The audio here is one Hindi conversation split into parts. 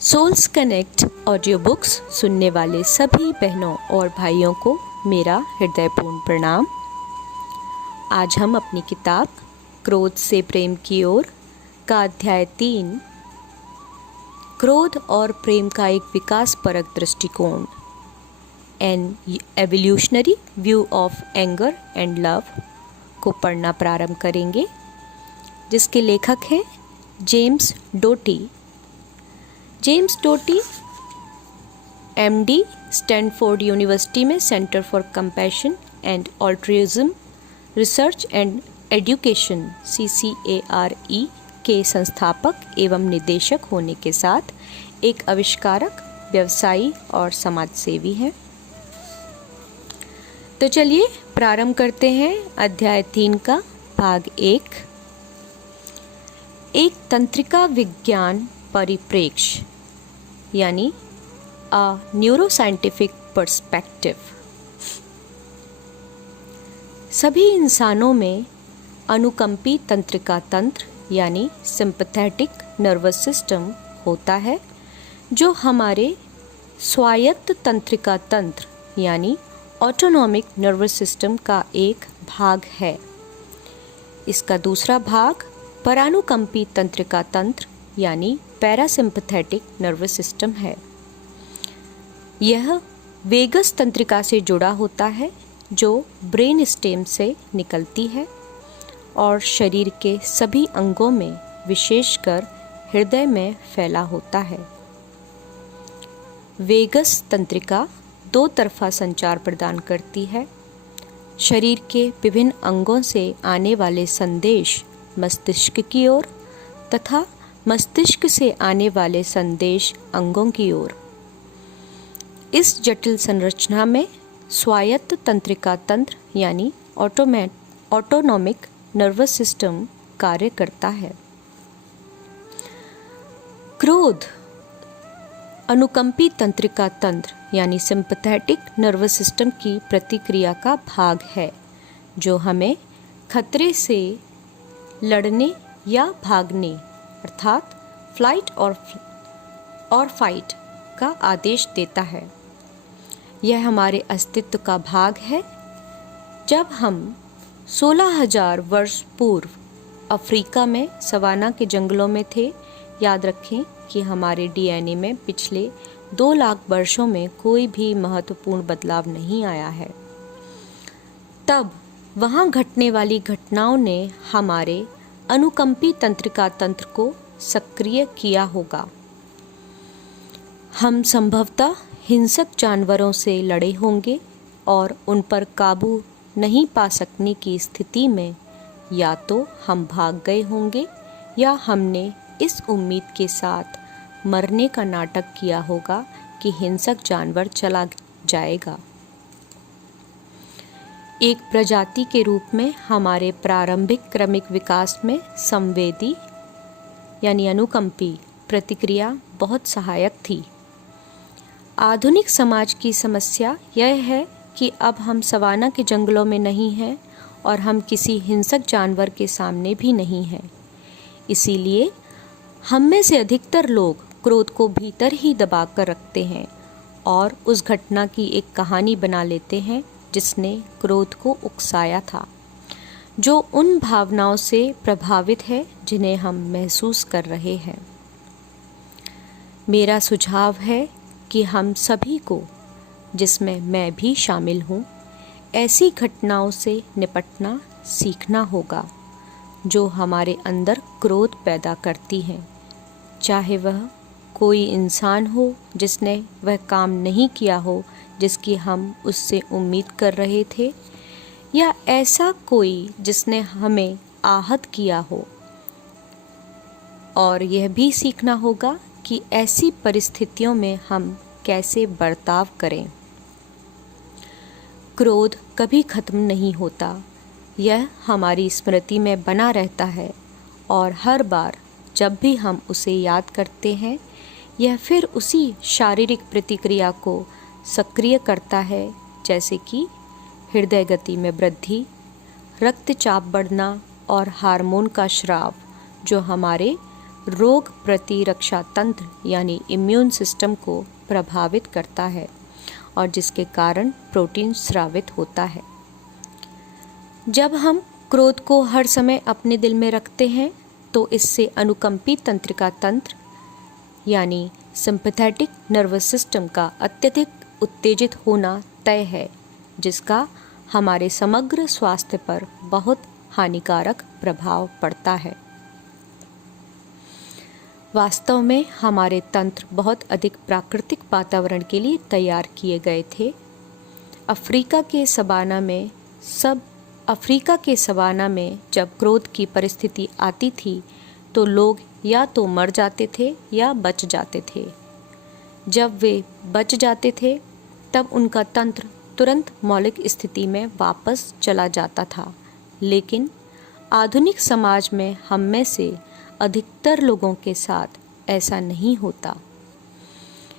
सोल्स कनेक्ट ऑडियो बुक्स सुनने वाले सभी बहनों और भाइयों को मेरा हृदयपूर्ण प्रणाम। आज हम अपनी किताब क्रोध से प्रेम की ओर का अध्याय 3 क्रोध और प्रेम का एक विकासपरक दृष्टिकोण an evolutionary view of anger and love को पढ़ना प्रारंभ करेंगे, जिसके लेखक हैं James Doty. James Doty MD, Stanford University में centre for compassion and altruism research and education CCARE के संस्थापक एवं निदेशक होने के साथ एक आविष्कारक, व्यवसायी और समाजसेवी हैं। तो चलिए प्रारंभ करते हैं अध्याय 3 का भाग 1, एक तंत्रिका विज्ञान परिप्रेक्ष्य यानी अ न्यूरोसाइंटिफिक पर्सपेक्टिव। सभी इंसानों में अनुकंपी तंत्रिका तंत्र यानी सिंपैथेटिक नर्वस सिस्टम होता है, जो हमारे स्वायत्त तंत्रिका तंत्र यानी ऑटोनॉमिक नर्वस सिस्टम का एक भाग है। इसका दूसरा भाग परानुकंपी तंत्रिका तंत्र यानी पैरासिम्पैथेटिक नर्वस सिस्टम है। यह वेगस तंत्रिका से जुड़ा होता है, जो ब्रेन स्टेम से निकलती है और शरीर के सभी अंगों में, विशेषकर हृदय में फैला होता है। वेगस तंत्रिका दो तरफा संचार प्रदान करती है। शरीर के विभिन्न अंगों से आने वाले संदेश मस्तिष्क की ओर तथा मस्तिष्क से आने वाले संदेश अंगों की ओर। इस जटिल संरचना में स्वायत्त तंत्रिका तंत्र यानी ऑटोनॉमिक नर्वस सिस्टम कार्य करता है। क्रोध अनुकंपी तंत्रिका तंत्र यानी सिंपैथेटिक नर्वस सिस्टम की प्रतिक्रिया का भाग है, जो हमें खतरे से लड़ने या भागने अर्थात फ्लाइट और फाइट का आदेश देता है। यह हमारे अस्तित्व का भाग है। जब हम 16,000 वर्ष पूर्व अफ्रीका में सवाना के जंगलों में थे, याद रखें कि हमारे DNA में पिछले 2 लाख वर्षों में कोई भी महत्वपूर्ण बदलाव नहीं आया है। तब वहाँ घटने वाली घटनाओं ने हमारे अनुकंपी तंत्रिका तंत्र को सक्रिय किया होगा। हम संभवतः हिंसक जानवरों से लड़े होंगे और उन पर काबू नहीं पा सकने की स्थिति में या तो हम भाग गए होंगे या हमने इस उम्मीद के साथ मरने का नाटक किया होगा कि हिंसक जानवर चला जाएगा। एक प्रजाति के रूप में हमारे प्रारंभिक क्रमिक विकास में संवेदी यानी अनुकंपी प्रतिक्रिया बहुत सहायक थी। आधुनिक समाज की समस्या यह है कि अब हम सवाना के जंगलों में नहीं हैं और हम किसी हिंसक जानवर के सामने भी नहीं हैं। इसीलिए हम में से अधिकतर लोग क्रोध को भीतर ही दबा कर रखते हैं और उस घटना की एक कहानी बना लेते हैं जिसने क्रोध को उकसाया था, जो उन भावनाओं से प्रभावित है जिन्हें हम महसूस कर रहे हैं। मेरा सुझाव है कि हम सभी को, जिसमें मैं भी शामिल हूँ, ऐसी घटनाओं से निपटना सीखना होगा जो हमारे अंदर क्रोध पैदा करती हैं, चाहे वह कोई इंसान हो जिसने वह काम नहीं किया हो जिसकी हम उससे उम्मीद कर रहे थे, या ऐसा कोई जिसने हमें आहत किया हो। और यह भी सीखना होगा कि ऐसी परिस्थितियों में हम कैसे बर्ताव करें। क्रोध कभी खत्म नहीं होता, यह हमारी स्मृति में बना रहता है और हर बार जब भी हम उसे याद करते हैं, यह फिर उसी शारीरिक प्रतिक्रिया को सक्रिय करता है, जैसे कि हृदय गति में वृद्धि, रक्तचाप बढ़ना और हार्मोन का स्राव, जो हमारे रोग प्रतिरक्षा तंत्र यानी इम्यून सिस्टम को प्रभावित करता है और जिसके कारण प्रोटीन स्रावित होता है। जब हम क्रोध को हर समय अपने दिल में रखते हैं तो इससे अनुकंपी तंत्रिका तंत्र यानी सिंपैथेटिक नर्वस सिस्टम का अत्यधिक उत्तेजित होना तय है, जिसका हमारे समग्र स्वास्थ्य पर बहुत हानिकारक प्रभाव पड़ता है। वास्तव में हमारे तंत्र बहुत अधिक प्राकृतिक वातावरण के लिए तैयार किए गए थे। अफ्रीका के सवाना में जब क्रोध की परिस्थिति आती थी तो लोग या तो मर जाते थे या बच जाते थे। जब वे बच जाते थे तब उनका तंत्र तुरंत मौलिक स्थिति में वापस चला जाता था, लेकिन आधुनिक समाज में हम में से अधिकतर लोगों के साथ ऐसा नहीं होता।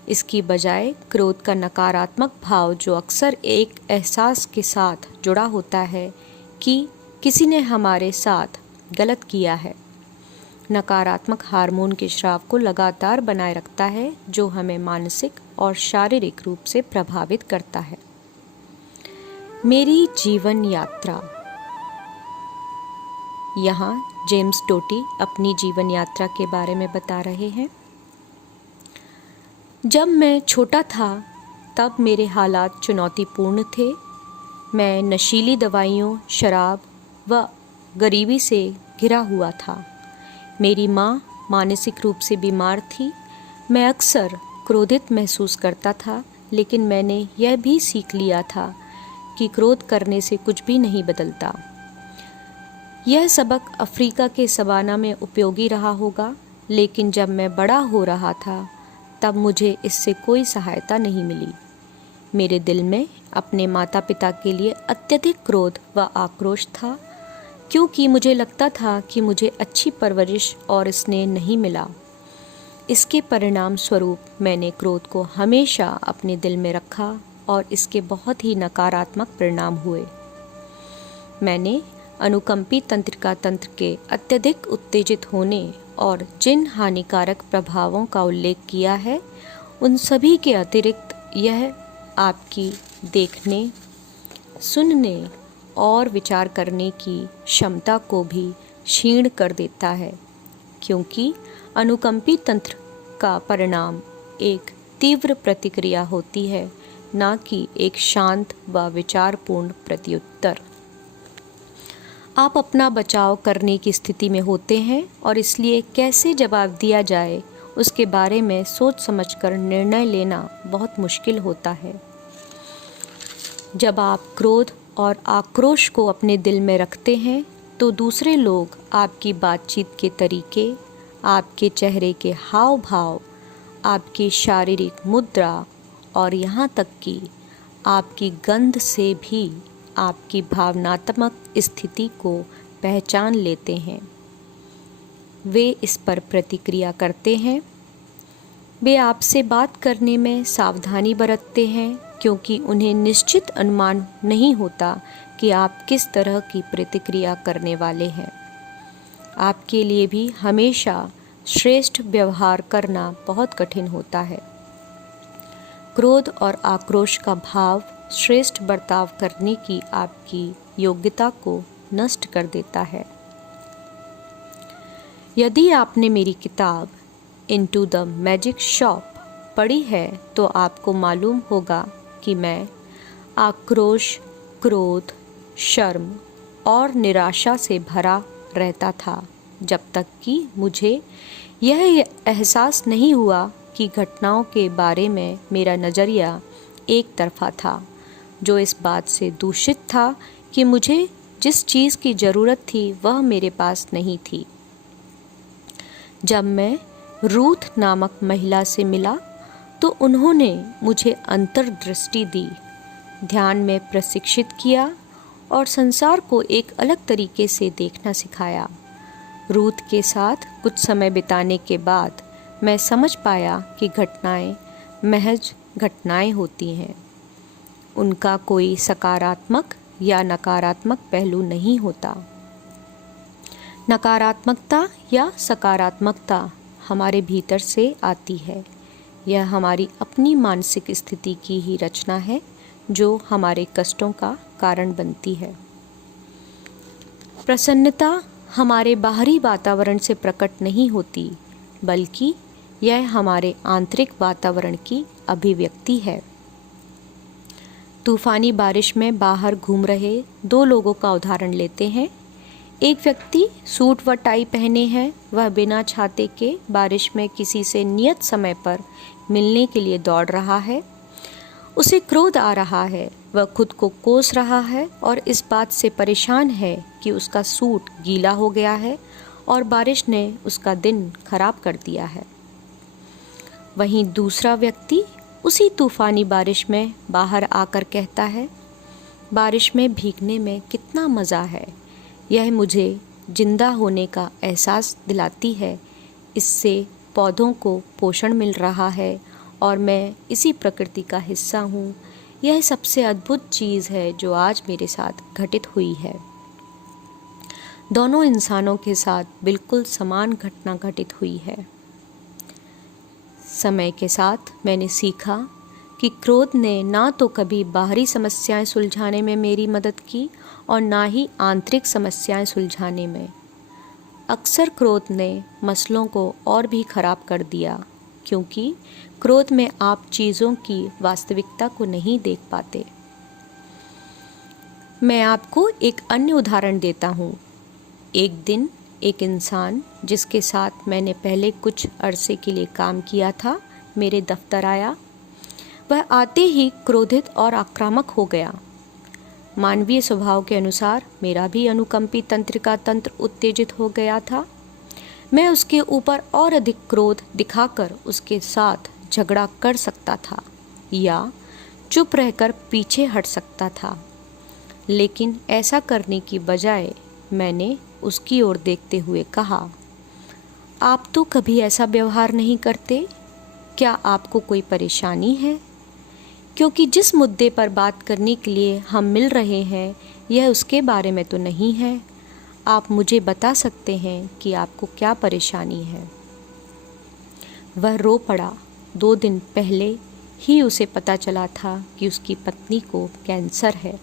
इसकी बजाय क्रोध का नकारात्मक भाव, जो अक्सर एक एहसास के साथ जुड़ा होता है कि किसी ने हमारे साथ गलत किया है, नकारात्मक हार्मोन के स्राव को लगातार बनाए रखता है, जो हमें मानसिक और शारीरिक रूप से प्रभावित करता है। मेरी जीवन यात्रा। यहाँ जेम्स टोटी अपनी जीवन यात्रा के बारे में बता रहे हैं। जब मैं छोटा था तब मेरे हालात चुनौतीपूर्ण थे। मैं नशीली दवाइयों, शराब व गरीबी से घिरा हुआ था। मेरी माँ मानसिक रूप से बीमार थी। मैं अक्सर क्रोधित महसूस करता था, लेकिन मैंने यह भी सीख लिया था कि क्रोध करने से कुछ भी नहीं बदलता। यह सबक अफ्रीका के सवाना में उपयोगी रहा होगा, लेकिन जब मैं बड़ा हो रहा था तब मुझे इससे कोई सहायता नहीं मिली। मेरे दिल में अपने माता पिता के लिए अत्यधिक क्रोध व आक्रोश था, क्योंकि मुझे लगता था कि मुझे अच्छी परवरिश और स्नेह नहीं मिला। इसके परिणाम स्वरूप मैंने क्रोध को हमेशा अपने दिल में रखा और इसके बहुत ही नकारात्मक परिणाम हुए। मैंने अनुकंपी तंत्रिका तंत्र के अत्यधिक उत्तेजित होने और जिन हानिकारक प्रभावों का उल्लेख किया है, उन सभी के अतिरिक्त यह आपकी देखने, सुनने और विचार करने की क्षमता को भी क्षीण कर देता है, क्योंकि अनुकंपी तंत्र का परिणाम एक तीव्र प्रतिक्रिया होती है, न कि एक शांत व विचारपूर्ण प्रत्युत्तर। आप अपना बचाव करने की स्थिति में होते हैं और इसलिए कैसे जवाब दिया जाए उसके बारे में सोच समझकर निर्णय लेना बहुत मुश्किल होता है। जब आप क्रोध और आक्रोश को अपने दिल में रखते हैं तो दूसरे लोग आपकी बातचीत के तरीके, आपके चेहरे के हाव भाव, आपकी शारीरिक मुद्रा और यहाँ तक कि आपकी गंध से भी आपकी भावनात्मक स्थिति को पहचान लेते हैं। वे इस पर प्रतिक्रिया करते हैं। वे आपसे बात करने में सावधानी बरतते हैं, क्योंकि उन्हें निश्चित अनुमान नहीं होता कि आप किस तरह की प्रतिक्रिया करने वाले हैं। आपके लिए भी हमेशा श्रेष्ठ व्यवहार करना बहुत कठिन होता है। क्रोध और आक्रोश का भाव श्रेष्ठ बर्ताव करने की आपकी योग्यता को नष्ट कर देता है। यदि आपने मेरी किताब इनटू द मैजिक शॉप पढ़ी है तो आपको मालूम होगा कि मैं आक्रोश, क्रोध, शर्म और निराशा से भरा रहता था, जब तक कि मुझे यह एहसास नहीं हुआ कि घटनाओं के बारे में मेरा नज़रिया एक तरफा था, जो इस बात से दूषित था कि मुझे जिस चीज़ की ज़रूरत थी वह मेरे पास नहीं थी। जब मैं रूथ नामक महिला से मिला तो उन्होंने मुझे अंतर्दृष्टि दी, ध्यान में प्रशिक्षित किया और संसार को एक अलग तरीके से देखना सिखाया। रूथ के साथ कुछ समय बिताने के बाद मैं समझ पाया कि घटनाएं महज घटनाएं होती हैं। उनका कोई सकारात्मक या नकारात्मक पहलू नहीं होता। नकारात्मकता या सकारात्मकता हमारे भीतर से आती है। यह हमारी अपनी मानसिक स्थिति की ही रचना है जो हमारे कष्टों का कारण बनती है। प्रसन्नता हमारे बाहरी वातावरण से प्रकट नहीं होती, बल्कि यह हमारे आंतरिक वातावरण की अभिव्यक्ति है। तूफानी बारिश में बाहर घूम रहे दो लोगों का उदाहरण लेते हैं। एक व्यक्ति सूट व टाई पहने है, वह बिना छाते के बारिश में किसी से नियत समय पर मिलने के लिए दौड़ रहा है। उसे क्रोध आ रहा है, वह खुद को कोस रहा है और इस बात से परेशान है कि उसका सूट गीला हो गया है और बारिश ने उसका दिन खराब कर दिया है। वहीं दूसरा व्यक्ति उसी तूफानी बारिश में बाहर आकर कहता है, बारिश में भीगने में कितना मज़ा है, यह मुझे जिंदा होने का एहसास दिलाती है। इससे पौधों को पोषण मिल रहा है और मैं इसी प्रकृति का हिस्सा हूँ। यह सबसे अद्भुत चीज़ है जो आज मेरे साथ घटित हुई है। दोनों इंसानों के साथ बिल्कुल समान घटना घटित हुई है। समय के साथ मैंने सीखा कि क्रोध ने ना तो कभी बाहरी समस्याएं सुलझाने में मेरी मदद की और ना ही आंतरिक समस्याएं सुलझाने में। अक्सर क्रोध ने मसलों को और भी खराब कर दिया, क्योंकि क्रोध में आप चीज़ों की वास्तविकता को नहीं देख पाते। मैं आपको एक अन्य उदाहरण देता हूँ। एक दिन एक इंसान जिसके साथ मैंने पहले कुछ अरसे के लिए काम किया था, मेरे दफ्तर आया। वह आते ही क्रोधित और आक्रामक हो गया। मानवीय स्वभाव के अनुसार मेरा भी अनुकंपी तंत्रिका तंत्र उत्तेजित हो गया था। मैं उसके ऊपर और अधिक क्रोध दिखाकर उसके साथ झगड़ा कर सकता था या चुप रहकर पीछे हट सकता था, लेकिन ऐसा करने की बजाय मैंने उसकी ओर देखते हुए कहा, आप तो कभी ऐसा व्यवहार नहीं करते, क्या आपको कोई परेशानी है? क्योंकि जिस मुद्दे पर बात करने के लिए हम मिल रहे हैं, यह उसके बारे में तो नहीं है। आप मुझे बता सकते हैं कि आपको क्या परेशानी है? वह रो पड़ा। 2 दिन पहले ही उसे पता चला था कि उसकी पत्नी को कैंसर है।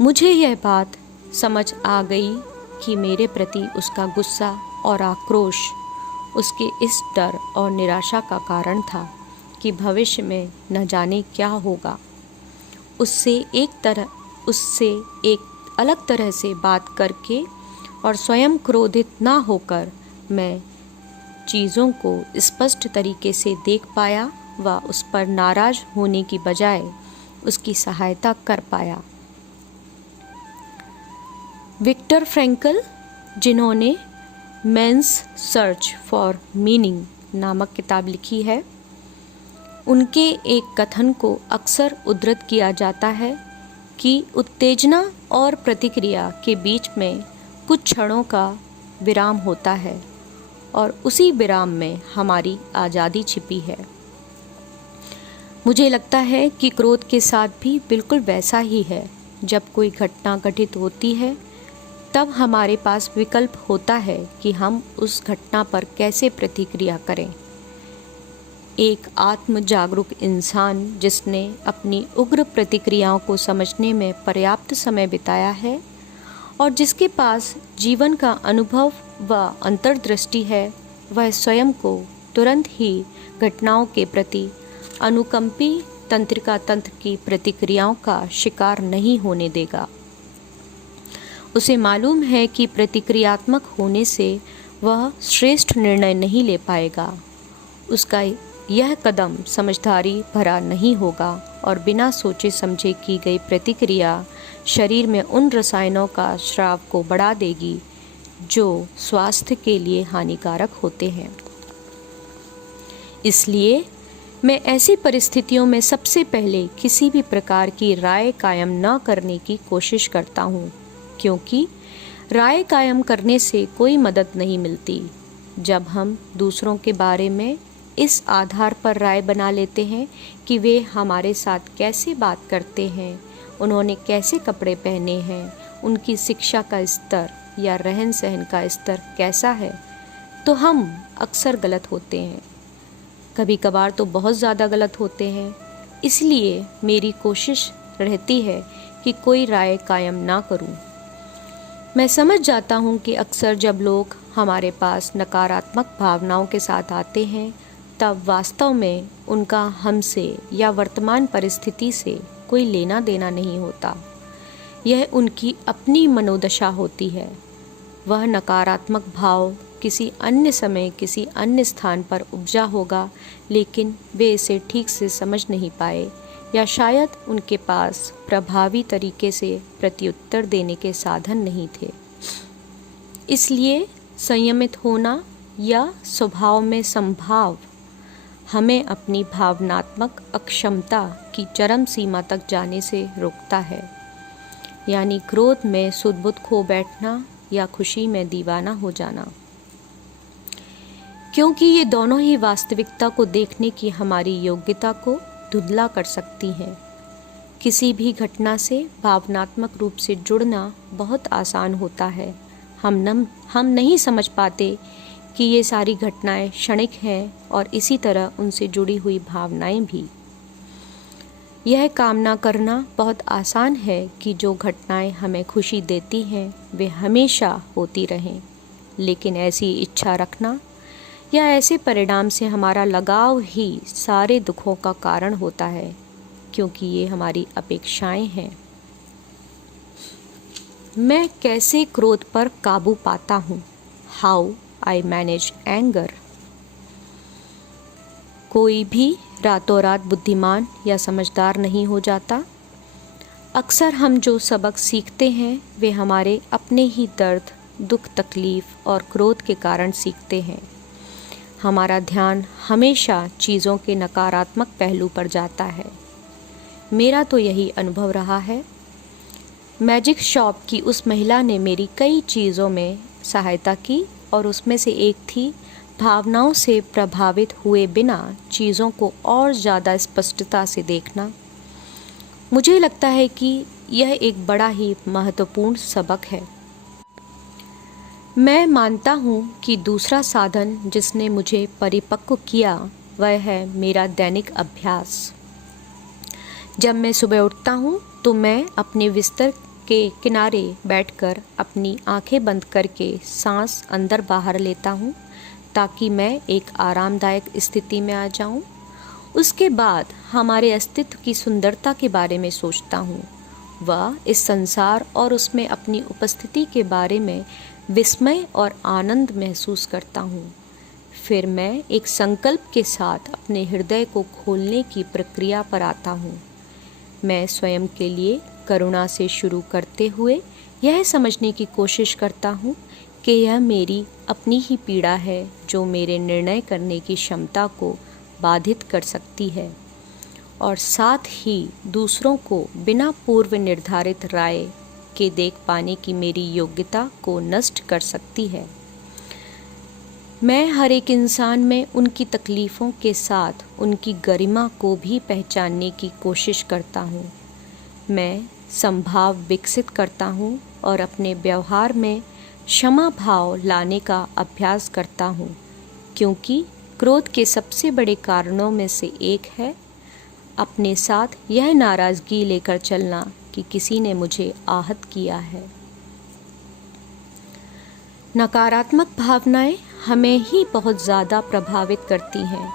मुझे यह बात समझ आ गई कि मेरे प्रति उसका गुस्सा और आक्रोश उसके इस डर और निराशा का कारण था कि भविष्य में न जाने क्या होगा। उससे एक अलग तरह से बात करके और स्वयं क्रोधित ना होकर मैं चीज़ों को स्पष्ट तरीके से देख पाया व उस पर नाराज होने की बजाय उसकी सहायता कर पाया। विक्टर फ्रैंकल, जिन्होंने मैन्स सर्च फॉर मीनिंग नामक किताब लिखी है, उनके एक कथन को अक्सर उद्धृत किया जाता है कि उत्तेजना और प्रतिक्रिया के बीच में कुछ क्षणों का विराम होता है और उसी विराम में हमारी आज़ादी छिपी है। मुझे लगता है कि क्रोध के साथ भी बिल्कुल वैसा ही है। जब कोई घटना घटित होती है, तब हमारे पास विकल्प होता है कि हम उस घटना पर कैसे प्रतिक्रिया करें। एक आत्म जागरूक इंसान जिसने अपनी उग्र प्रतिक्रियाओं को समझने में पर्याप्त समय बिताया है और जिसके पास जीवन का अनुभव व अंतर्दृष्टि है, वह स्वयं को तुरंत ही घटनाओं के प्रति अनुकंपी तंत्रिका तंत्र की प्रतिक्रियाओं का शिकार नहीं होने देगा। उसे मालूम है कि प्रतिक्रियात्मक होने से वह श्रेष्ठ निर्णय नहीं ले पाएगा। उसका यह कदम समझदारी भरा नहीं होगा और बिना सोचे समझे की गई प्रतिक्रिया शरीर में उन रसायनों का स्राव को बढ़ा देगी जो स्वास्थ्य के लिए हानिकारक होते हैं। इसलिए मैं ऐसी परिस्थितियों में सबसे पहले किसी भी प्रकार की राय कायम न करने की कोशिश करता हूँ, क्योंकि राय कायम करने से कोई मदद नहीं मिलती। जब हम दूसरों के बारे में इस आधार पर राय बना लेते हैं कि वे हमारे साथ कैसे बात करते हैं, उन्होंने कैसे कपड़े पहने हैं, उनकी शिक्षा का स्तर या रहन सहन का स्तर कैसा है, तो हम अक्सर गलत होते हैं, कभी कभार तो बहुत ज़्यादा गलत होते हैं। इसलिए मेरी कोशिश रहती है कि कोई राय कायम ना करूं। मैं समझ जाता हूं कि अक्सर जब लोग हमारे पास नकारात्मक भावनाओं के साथ आते हैं, तब वास्तव में उनका हमसे या वर्तमान परिस्थिति से कोई लेना देना नहीं होता। यह उनकी अपनी मनोदशा होती है। वह नकारात्मक भाव किसी अन्य समय किसी अन्य स्थान पर उपजा होगा, लेकिन वे इसे ठीक से समझ नहीं पाए, या शायद उनके पास प्रभावी तरीके से प्रत्युत्तर देने के साधन नहीं थे। इसलिए संयमित होना या स्वभाव में संभाव हमें अपनी भावनात्मक अक्षमता की चरम सीमा तक जाने से रोकता है, यानी क्रोध में सुध-बुध खो बैठना या खुशी में दीवाना हो जाना, क्योंकि ये दोनों ही वास्तविकता को देखने की हमारी योग्यता को धुंधला कर सकती हैं। किसी भी घटना से भावनात्मक रूप से जुड़ना बहुत आसान होता है। हम नहीं समझ पाते कि ये सारी घटनाएं क्षणिक हैं और इसी तरह उनसे जुड़ी हुई भावनाएं भी। यह कामना करना बहुत आसान है कि जो घटनाएं हमें खुशी देती हैं वे हमेशा होती रहें, लेकिन ऐसी इच्छा रखना या ऐसे परिणाम से हमारा लगाव ही सारे दुखों का कारण होता है, क्योंकि ये हमारी अपेक्षाएं हैं। मैं कैसे क्रोध पर काबू पाता हूँ? How I manage anger. कोई भी रातों रात बुद्धिमान या समझदार नहीं हो जाता। अक्सर हम जो सबक सीखते हैं वे हमारे अपने ही दर्द, दुख, तकलीफ और क्रोध के कारण सीखते हैं। हमारा ध्यान हमेशा चीज़ों के नकारात्मक पहलू पर जाता है। मेरा तो यही अनुभव रहा है। मैजिक शॉप की उस महिला ने मेरी कई चीज़ों में सहायता की और उसमें से एक थी भावनाओं से प्रभावित हुए बिना चीज़ों को और ज़्यादा स्पष्टता से देखना। मुझे लगता है कि यह एक बड़ा ही महत्वपूर्ण सबक है। मैं मानता हूँ कि दूसरा साधन जिसने मुझे परिपक्व किया वह है मेरा दैनिक अभ्यास। जब मैं सुबह उठता हूँ तो मैं अपने बिस्तर के किनारे बैठकर अपनी आंखें बंद करके सांस अंदर बाहर लेता हूँ, ताकि मैं एक आरामदायक स्थिति में आ जाऊं। उसके बाद हमारे अस्तित्व की सुंदरता के बारे में सोचता हूँ, वह इस संसार और उसमें अपनी उपस्थिति के बारे में विस्मय और आनंद महसूस करता हूँ। फिर मैं एक संकल्प के साथ अपने हृदय को खोलने की प्रक्रिया पर आता हूँ। मैं स्वयं के लिए करुणा से शुरू करते हुए यह समझने की कोशिश करता हूँ कि यह मेरी अपनी ही पीड़ा है जो मेरे निर्णय करने की क्षमता को बाधित कर सकती है और साथ ही दूसरों को बिना पूर्व निर्धारित राय के देख पाने की मेरी योग्यता को नष्ट कर सकती है। मैं हर एक इंसान में उनकी तकलीफ़ों के साथ उनकी गरिमा को भी पहचानने की कोशिश करता हूँ। मैं संभाव विकसित करता हूँ और अपने व्यवहार में क्षमा भाव लाने का अभ्यास करता हूँ, क्योंकि क्रोध के सबसे बड़े कारणों में से एक है अपने साथ यह नाराज़गी लेकर चलना कि किसी ने मुझे आहत किया है। नकारात्मक भावनाएं हमें ही बहुत ज़्यादा प्रभावित करती हैं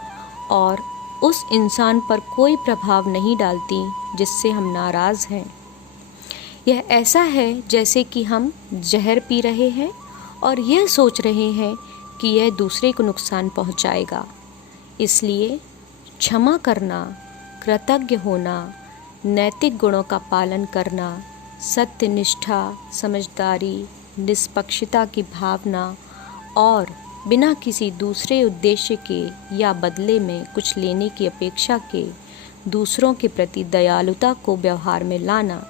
और उस इंसान पर कोई प्रभाव नहीं डालती जिससे हम नाराज़ हैं। यह ऐसा है जैसे कि हम जहर पी रहे हैं और यह सोच रहे हैं कि यह दूसरे को नुकसान पहुंचाएगा। इसलिए क्षमा करना, कृतज्ञ होना, नैतिक गुणों का पालन करना, सत्यनिष्ठा, समझदारी, निष्पक्षता की भावना और बिना किसी दूसरे उद्देश्य के या बदले में कुछ लेने की अपेक्षा के दूसरों के प्रति दयालुता को व्यवहार में लाना,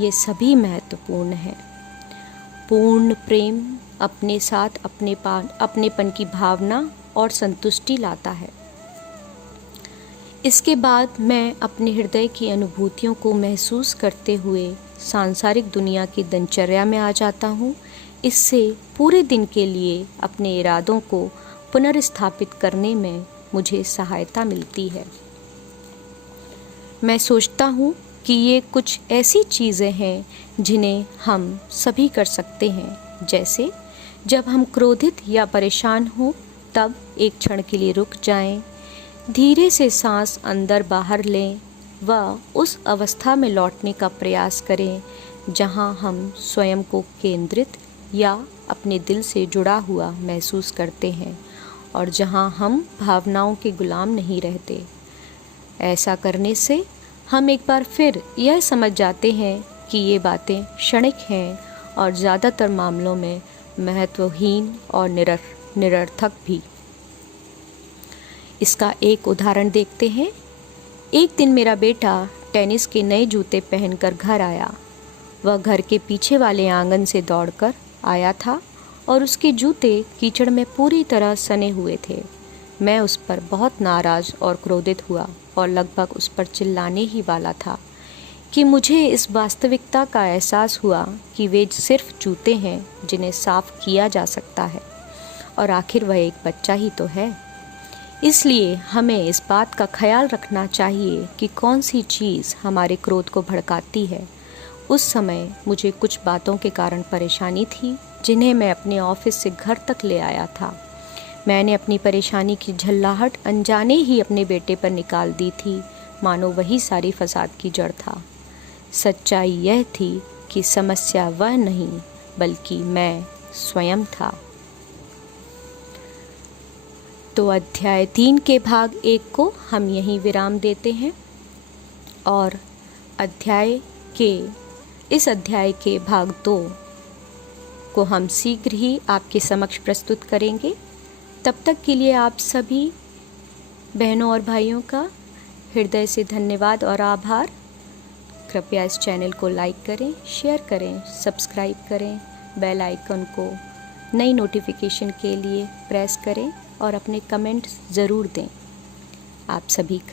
ये सभी महत्वपूर्ण हैं। पूर्ण प्रेम अपने साथ अपनेपन की भावना और संतुष्टि लाता है। इसके बाद मैं अपने हृदय की अनुभूतियों को महसूस करते हुए सांसारिक दुनिया की दिनचर्या में आ जाता हूँ। इससे पूरे दिन के लिए अपने इरादों को पुनर्स्थापित करने में मुझे सहायता मिलती है। मैं सोचता हूँ कि ये कुछ ऐसी चीज़ें हैं जिन्हें हम सभी कर सकते हैं। जैसे जब हम क्रोधित या परेशान हों तब एक क्षण के लिए रुक जाएं, धीरे से सांस अंदर बाहर लें व उस अवस्था में लौटने का प्रयास करें जहां हम स्वयं को केंद्रित या अपने दिल से जुड़ा हुआ महसूस करते हैं और जहां हम भावनाओं के गुलाम नहीं रहते। ऐसा करने से हम एक बार फिर यह समझ जाते हैं कि ये बातें क्षणिक हैं और ज़्यादातर मामलों में महत्वहीन और निरर्थक भी। इसका एक उदाहरण देखते हैं। एक दिन मेरा बेटा टेनिस के नए जूते पहनकर घर आया। वह घर के पीछे वाले आंगन से दौड़कर आया था और उसके जूते कीचड़ में पूरी तरह सने हुए थे। मैं उस पर बहुत नाराज़ और क्रोधित हुआ और लगभग उस पर चिल्लाने ही वाला था कि मुझे इस वास्तविकता का एहसास हुआ कि वे सिर्फ जूते हैं जिन्हें साफ किया जा सकता है और आखिर वह एक बच्चा ही तो है। इसलिए हमें इस बात का ख्याल रखना चाहिए कि कौन सी चीज़ हमारे क्रोध को भड़काती है। उस समय मुझे कुछ बातों के कारण परेशानी थी जिन्हें मैं अपने ऑफिस से घर तक ले आया था। मैंने अपनी परेशानी की झल्लाहट अनजाने ही अपने बेटे पर निकाल दी थी, मानो वही सारी फसाद की जड़ था। सच्चाई यह थी कि समस्या वह नहीं बल्कि मैं स्वयं था। तो अध्याय 3 के भाग 1 को हम यहीं विराम देते हैं और इस अध्याय के भाग 2 को हम शीघ्र ही आपके समक्ष प्रस्तुत करेंगे। तब तक के लिए आप सभी बहनों और भाइयों का हृदय से धन्यवाद और आभार। कृपया इस चैनल को लाइक करें, शेयर करें, सब्सक्राइब करें, बेल आइकन को नई नोटिफिकेशन के लिए प्रेस करें और अपने कमेंट्स ज़रूर दें। आप सभी का